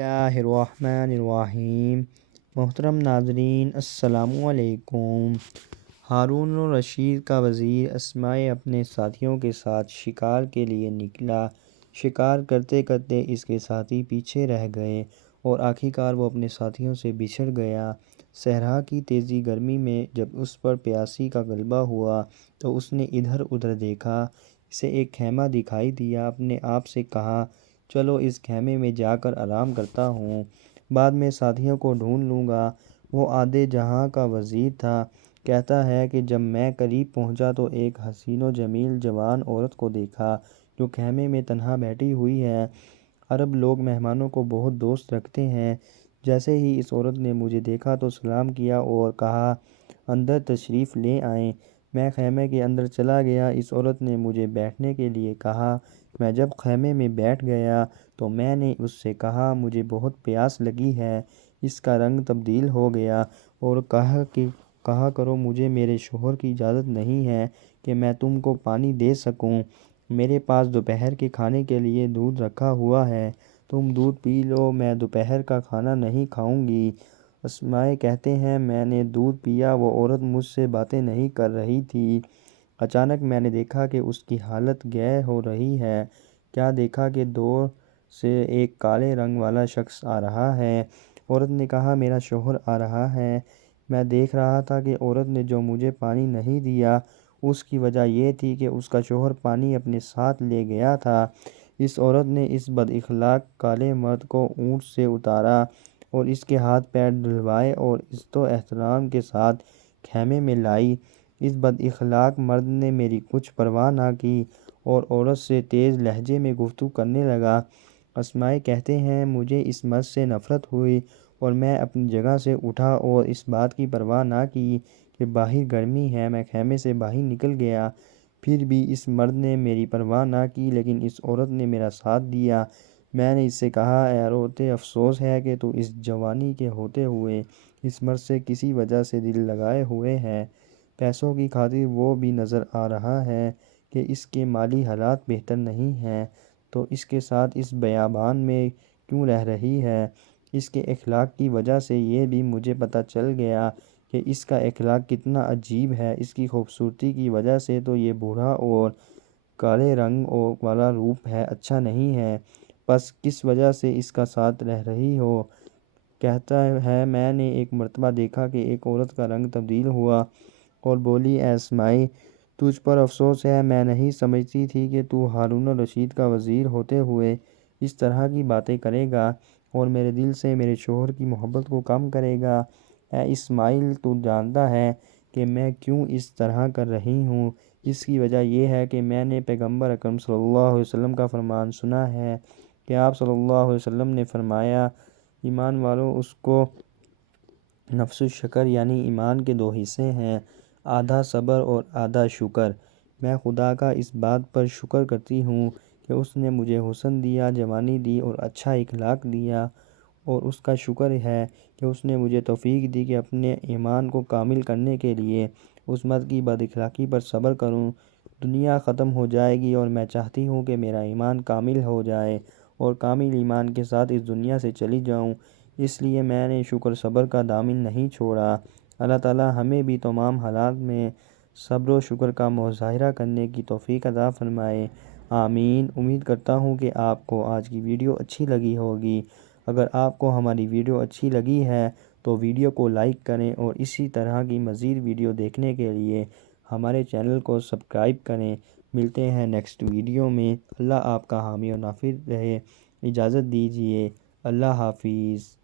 اللہ الرحمن الرحیم۔ محترم ناظرین السلام علیکم۔ ہارون الرشید کا وزیر اسماعی اپنے ساتھیوں کے ساتھ شکار کے لیے نکلا۔ شکار کرتے کرتے اس کے ساتھی پیچھے رہ گئے اور آخرکار وہ اپنے ساتھیوں سے بچھڑ گیا۔ صحرا کی تیز گرمی میں جب اس پر پیاسی کا غلبہ ہوا تو اس نے ادھر ادھر دیکھا۔ اسے ایک خیمہ دکھائی دیا۔ اپنے آپ سے کہا، چلو اس خیمے میں جا کر آرام کرتا ہوں، بعد میں ساتھیوں کو ڈھونڈ لوں گا۔ وہ آدھے جہاں کا وزیر تھا۔ کہتا ہے کہ جب میں قریب پہنچا تو ایک حسین و جمیل جوان عورت کو دیکھا جو خیمے میں تنہا بیٹھی ہوئی ہے۔ عرب لوگ مہمانوں کو بہت دوست رکھتے ہیں۔ جیسے ہی اس عورت نے مجھے دیکھا تو سلام کیا اور کہا، اندر تشریف لے آئیں۔ میں خیمے کے اندر چلا گیا۔ اس عورت نے مجھے بیٹھنے کے لیے کہا۔ میں جب خیمے میں بیٹھ گیا تو میں نے اس سے کہا، مجھے بہت پیاس لگی ہے۔ اس کا رنگ تبدیل ہو گیا اور کہا کرو مجھے میرے شوہر کی اجازت نہیں ہے کہ میں تم کو پانی دے سکوں۔ میرے پاس دوپہر کے کھانے کے لیے دودھ رکھا ہوا ہے، تم دودھ پی لو، میں دوپہر کا کھانا نہیں کھاؤں گی۔ اسماعی کہتے ہیں، میں نے دودھ پیا۔ وہ عورت مجھ سے باتیں نہیں کر رہی تھی۔ اچانک میں نے دیکھا کہ اس کی حالت گئے ہو رہی ہے۔ کیا دیکھا کہ دور سے ایک کالے رنگ والا شخص آ رہا ہے۔ عورت نے کہا، میرا شوہر آ رہا ہے۔ میں دیکھ رہا تھا کہ عورت نے جو مجھے پانی نہیں دیا اس کی وجہ یہ تھی کہ اس کا شوہر پانی اپنے ساتھ لے گیا تھا۔ اس عورت نے اس بد اخلاق کالے مرد کو اونٹ سے اتارا اور اس کے ہاتھ پیر دھلوائے اور عزت و احترام کے ساتھ خیمے میں لائی۔ اس بد اخلاق مرد نے میری کچھ پرواہ نہ کی اور عورت سے تیز لہجے میں گفتگو کرنے لگا۔ اسماعی کہتے ہیں، مجھے اس مرد سے نفرت ہوئی اور میں اپنی جگہ سے اٹھا اور اس بات کی پرواہ نہ کی کہ باہر گرمی ہے۔ میں خیمے سے باہر نکل گیا۔ پھر بھی اس مرد نے میری پرواہ نہ کی لیکن اس عورت نے میرا ساتھ دیا۔ میں نے اس سے کہا، اے عورت، افسوس ہے کہ تو اس جوانی کے ہوتے ہوئے اس مرد سے کسی وجہ سے دل لگائے ہوئے ہے۔ پیسوں کی خاطر وہ بھی نظر آ رہا ہے کہ اس کے مالی حالات بہتر نہیں ہیں، تو اس کے ساتھ اس بیابان میں کیوں رہ رہی ہے؟ اس کے اخلاق کی وجہ سے یہ بھی مجھے پتہ چل گیا کہ اس کا اخلاق کتنا عجیب ہے۔ اس کی خوبصورتی کی وجہ سے تو یہ بوڑھا اور کالے رنگ والا روپ ہے، اچھا نہیں ہے، پس کس وجہ سے اس کا ساتھ رہ رہی ہو؟ کہتا ہے، میں نے ایک مرتبہ دیکھا کہ ایک عورت کا رنگ تبدیل ہوا اور بولی، اے اسماعی، تجھ پر افسوس ہے۔ میں نہیں سمجھتی تھی کہ تو ہارون الرشید کا وزیر ہوتے ہوئے اس طرح کی باتیں کرے گا اور میرے دل سے میرے شوہر کی محبت کو کم کرے گا۔ اے اسماعیل، تو جانتا ہے کہ میں کیوں اس طرح کر رہی ہوں؟ اس کی وجہ یہ ہے کہ میں نے پیغمبر اکرم صلی اللہ علیہ وسلم کا فرمان سنا ہے کہ آپ صلی اللہ علیہ وسلم نے فرمایا، ایمان والو اس کو نفس شکر یعنی ایمان کے 2 حصے ہیں، آدھا صبر اور آدھا شکر۔ میں خدا کا اس بات پر شکر کرتی ہوں کہ اس نے مجھے حسن دیا، جوانی دی اور اچھا اخلاق دیا، اور اس کا شکر ہے کہ اس نے مجھے توفیق دی کہ اپنے ایمان کو کامل کرنے کے لیے اس مرد کی بد اخلاقی پر صبر کروں۔ دنیا ختم ہو جائے گی اور میں چاہتی ہوں کہ میرا ایمان کامل ہو جائے اور کامل ایمان کے ساتھ اس دنیا سے چلی جاؤں، اس لیے میں نے شکر صبر کا دامن نہیں چھوڑا۔ اللہ تعالی ہمیں بھی تمام حالات میں صبر و شکر کا مظاہرہ کرنے کی توفیق عطا فرمائے، آمین۔ امید کرتا ہوں کہ آپ کو آج کی ویڈیو اچھی لگی ہوگی۔ اگر آپ کو ہماری ویڈیو اچھی لگی ہے تو ویڈیو کو لائک کریں اور اسی طرح کی مزید ویڈیو دیکھنے کے لیے ہمارے چینل کو سبسکرائب کریں۔ ملتے ہیں نیکسٹ ویڈیو میں۔ اللہ آپ کا حامی و ناصر رہے۔ اجازت دیجیے۔ اللہ حافظ۔